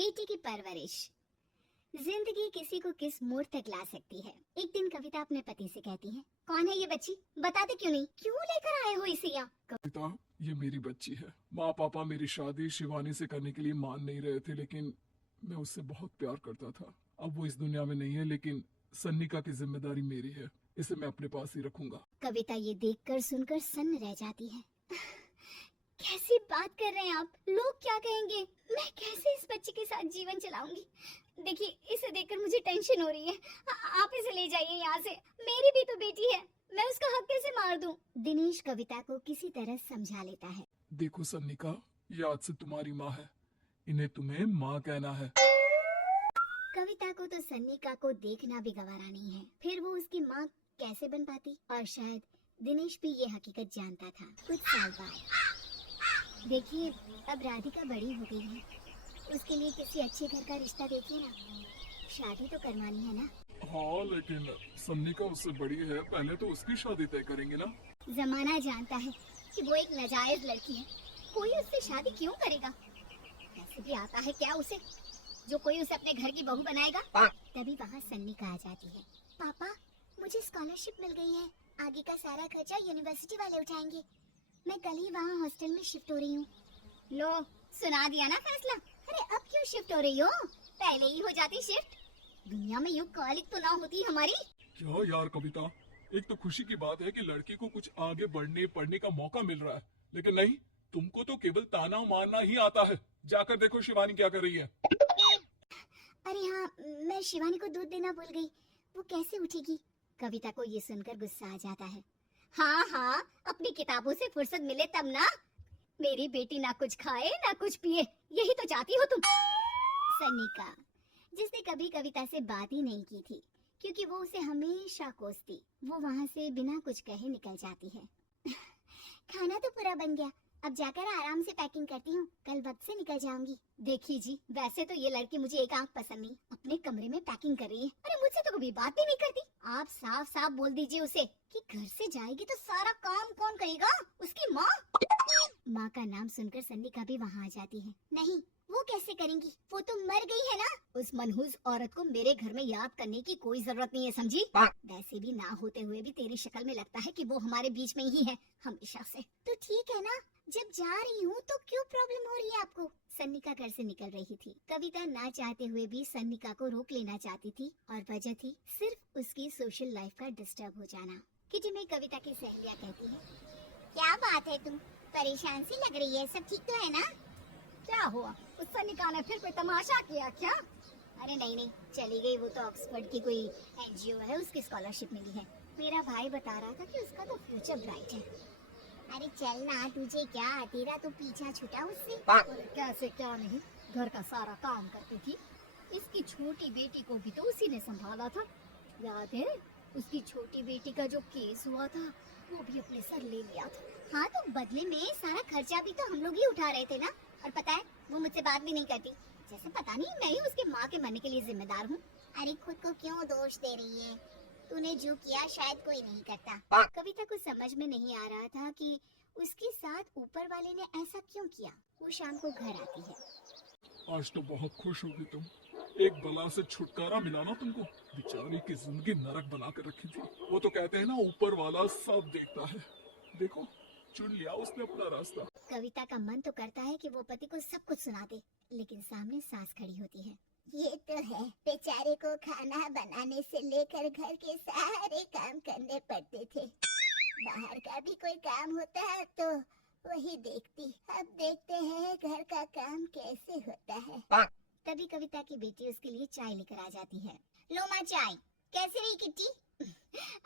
बेटी की परवरिश। जिंदगी किसी को किस मोड़ तक ला सकती है। एक दिन कविता अपने पति से कहती है, कौन है ये बच्ची, बताते क्यों नहीं, क्यों लेकर आए हो इसे यहाँ? कविता, ये मेरी बच्ची है। माँ पापा मेरी शादी शिवानी से करने के लिए मान नहीं रहे थे, लेकिन मैं उससे बहुत प्यार करता था। अब वो इस दुनिया में नहीं है, लेकिन सन्निका की जिम्मेदारी मेरी है। इसे मैं अपने पास ही रखूंगा। कविता ये देखकर सुनकर सन्न रह जाती है। कैसी बात कर रहे हैं आप? लोग क्या कहेंगे? मैं कैसे इस बच्चे के साथ जीवन चलाऊंगी? देखिए, इसे देखकर मुझे टेंशन हो रही है। आप इसे ले जाइए यहाँ से। मेरी भी तो बेटी है, मैं उसका हक कैसे मार दूं? दिनेश कविता को किसी तरह समझा लेता है। देखो सन्निका, ये आज से तुम्हारी माँ है। इन्हें तुम्हें माँ कहना है। कविता को तो सन्निका को देखना भी गवारा नहीं है, फिर वो उसकी माँ कैसे बन पाती? और शायद दिनेश भी ये हकीकत जानता था। कुछ साल बाद देखिए, अब राधिका बड़ी हो गई है, उसके लिए किसी अच्छे घर का रिश्ता देखिए ना। शादी तो करवानी है ना। हाँ, लेकिन सन्निका उससे बड़ी है, पहले तो उसकी शादी तय करेंगे ना। जमाना जानता है कि वो एक नाजायज लड़की है, कोई उससे शादी क्यों करेगा? ऐसे भी आता है क्या उसे, जो कोई उसे अपने घर की बहू बनाएगा? तभी वहाँ सन्निका आ जाती है। पापा, मुझे स्कॉलरशिप मिल गई है, आगे का सारा खर्चा यूनिवर्सिटी वाले उठाएंगे। मैं कल ही वहाँ हॉस्टल में शिफ्ट हो रही हूँ। लो, सुना दिया ना फैसला। अरे अब क्यों शिफ्ट हो रही हो? पहले ही हो जाती शिफ्ट। दुनिया में यूं कॉलिक तो ना होती हमारी। क्या यार कविता, एक तो खुशी की बात है कि लड़की को कुछ आगे बढ़ने पढ़ने का मौका मिल रहा है, लेकिन नहीं, तुमको तो केवल ताना मारना ही आता है। जाकर देखो शिवानी क्या कर रही है। अरे हाँ, मैं शिवानी को दूध देना भूल गई, वो कैसे उठेगी? कविता को ये सुनकर गुस्सा आ जाता है। हाँ हाँ, अपनी किताबों से फुर्सत मिले तब ना। मेरी बेटी ना कुछ खाए ना कुछ पिए, यही तो चाहती हो तुम। सन्निका, जिसने कभी कविता से बात ही नहीं की थी, क्योंकि वो उसे हमेशा कोसती, वो वहाँ से बिना कुछ कहे निकल जाती है। खाना तो पूरा बन गया, अब जाकर आराम से पैकिंग करती हूँ, कल वक्त से निकल जाऊंगी। देखिए जी, वैसे तो ये लड़की मुझे एक आंख पसंद नहीं, अपने कमरे में पैकिंग कर रही है। अरे मुझसे तो कभी बात भी नहीं करती। आप साफ साफ बोल दीजिए उसे कि घर से जाएगी तो सारा काम कौन करेगा? उसकी माँ। माँ का नाम सुनकर सन्निका भी वहाँ आ जाती है। नहीं, वो कैसे करेंगी, वो तो मर गई है ना। उस मनहूस औरत को मेरे घर में याद करने की कोई जरूरत नहीं है, समझी? वैसे भी ना होते हुए भी तेरी शक्ल में लगता है कि वो हमारे बीच में ही है हमेशा से। तो ठीक है ना, जब जा रही हूँ तो क्यों प्रॉब्लम हो रही है आपको? सन्निका घर से निकल रही थी। कविता ना चाहते हुए भी सन्निका को रोक लेना चाहती थी, और वजह थी सिर्फ उसकी सोशल लाइफ का डिस्टर्ब हो जाना। किटी में कविता की सहेलियाँ कहती है, क्या बात है, तुम परेशान सी लग रही है, सब ठीक तो है ना? क्या हुआ, उस सन्निका ने फिर कोई तमाशा किया क्या? अरे नहीं नहीं, चली गई, वो तो ऑक्सफोर्ड की कोई एनजीओ है, उसकी स्कॉलरशिप मिली है। मेरा भाई बता रहा था कि उसका तो फ्यूचर ब्राइट है। अरे चल ना, तुझे क्या, तेरा तो पीछा छूटा उससे। कैसे क्या नहीं, घर का सारा काम करती थी। इसकी छोटी बेटी को भी तो उसी ने संभाला था, याद है? उसकी छोटी बेटी का जो केस हुआ था, वो भी अपने सर ले लिया था। हाँ, तो बदले में सारा खर्चा भी तो हम लोग ही उठा रहे थे ना। और पता है, वो मुझसे बात भी नहीं करती, जैसे पता नहीं मैं ही उसके माँ के मरने के लिए जिम्मेदार हूँ। अरे खुद को क्यों दोष दे रही है? तूने जो किया शायद कोई नहीं करता। कविता को समझ में नहीं आ रहा था कि उसके साथ ऊपर वाले ने ऐसा क्यों किया। वो शाम को घर आती है। आज तो बहुत खुश होगी तुम, एक बला से छुटकारा मिला ना तुमको। बेचारी की जिंदगी नरक बना कर रखी थी। वो तो कहते हैं ना, ऊपर वाला सब देखता है। देखो, चुन लिया उसने अपना रास्ता। कविता का मन तो करता है कि वो पति को सब कुछ सुना दे, लेकिन सामने सास खड़ी होती है। ये तो है, बेचारे को खाना बनाने से लेकर घर के सारे काम करने पड़ते थे। बाहर का भी कोई काम होता है तो वही देखती। अब देखते हैं घर का काम कैसे होता है। तभी कविता की बेटी उसके लिए चाय लेकर आ जाती है। लो माँ चाय, कैसी रही किट्टी?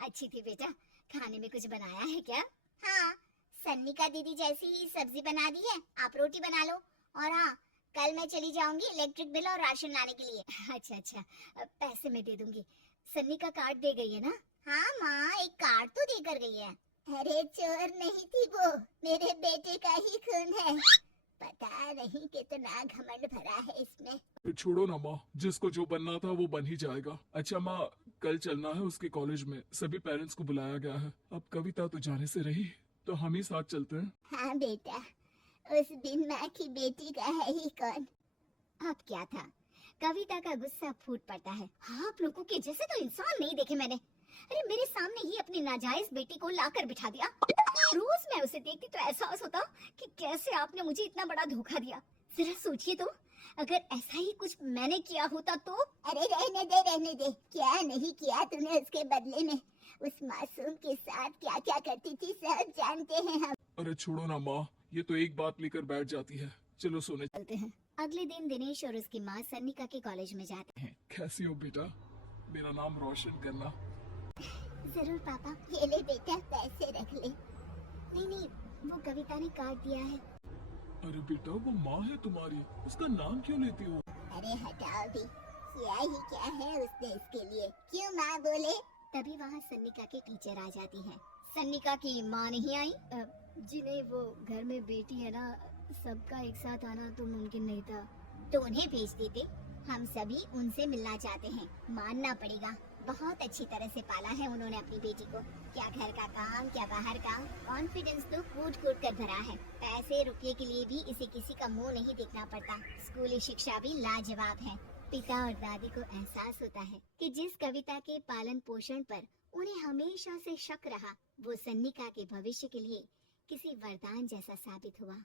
अच्छी थी बेटा, खाने में कुछ बनाया है क्या? हाँ, सन्निका दीदी जैसी ही सब्जी बना दी है, आप रोटी बना लो। और हाँ, कल मैं चली जाऊंगी इलेक्ट्रिक बिल और राशन लाने के लिए। अच्छा अच्छा, पैसे मैं दे दूंगी। सन्निका कार्ड दे गई है ना? हाँ माँ, एक कार्ड तो देकर गई है। अरे चोर नहीं थी वो, मेरे बेटे का ही खून है। पता नहीं कितना घमंड भरा है इसमें। छोड़ो ना माँ, जिसको जो बनना था वो बन ही जाएगा। अच्छा माँ, कल चलना है उसके कॉलेज में, सभी पेरेंट्स को बुलाया गया है। अब कविता तो जाने से रही, तो हम ही साथ चलते हैं। हाँ बेटा, उस दिन माँ की बेटी का है ही कौन। अब क्या था, कविता का गुस्सा फूट पड़ता है। हाँ, आप लोगों के जैसे तो इंसान नहीं देखे मैंने। अरे मेरे सामने ही अपनी नाजायज बेटी को लाकर बिठा दिया। रोज मैं उसे देखती तो एहसास होता कि कैसे आपने मुझे इतना बड़ा धोखा दिया। जरा सोचिए तो, अगर ऐसा ही कुछ मैंने किया होता तो। अरे रहने दे, क्या नहीं किया तूने उसके बदले में। उस मासूम के साथ क्या क्या करती थी सब जानते हैं हम। अरे छोड़ो ना माँ, ये तो एक बात लेकर बैठ जाती है। चलो सोने चलते हैं। अगले दिन दिनेश और उसकी माँ सन्निका के कॉलेज में जाते हैं। कैसी हो बेटा? मेरा नाम रोशन करना। हैं। जरूर पापा। ये ले बेटा, पैसे रख ले। नहीं, वो कविता ने काट दिया है। अरे बेटा, वो माँ है तुम्हारी, उसका नाम क्यों लेती हो? अरे हटाओ भी, क्या ही क्या है उसने इसके लिए, क्यों माँ बोले। तभी वहाँ सन्निका की टीचर आ जाती है। सन्निका की माँ नहीं आई? जी नहीं, वो घर में बेटी है ना, सबका एक साथ आना तो मुमकिन नहीं था। तो उन्हें भेज देते, हम सभी उनसे मिलना चाहते हैं। मानना पड़ेगा, बहुत अच्छी तरह से पाला है उन्होंने अपनी बेटी को। क्या घर का काम, क्या बाहर का, कॉन्फिडेंस तो कूट कूट कर भरा है। पैसे रुपये के लिए भी इसे किसी का मुंह नहीं देखना पड़ता। स्कूली शिक्षा भी लाजवाब है। पिता और दादी को एहसास होता है कि जिस कविता के पालन पोषण पर उन्हें हमेशा से शक रहा, वो सन्निका के भविष्य के लिए किसी वरदान जैसा साबित हुआ।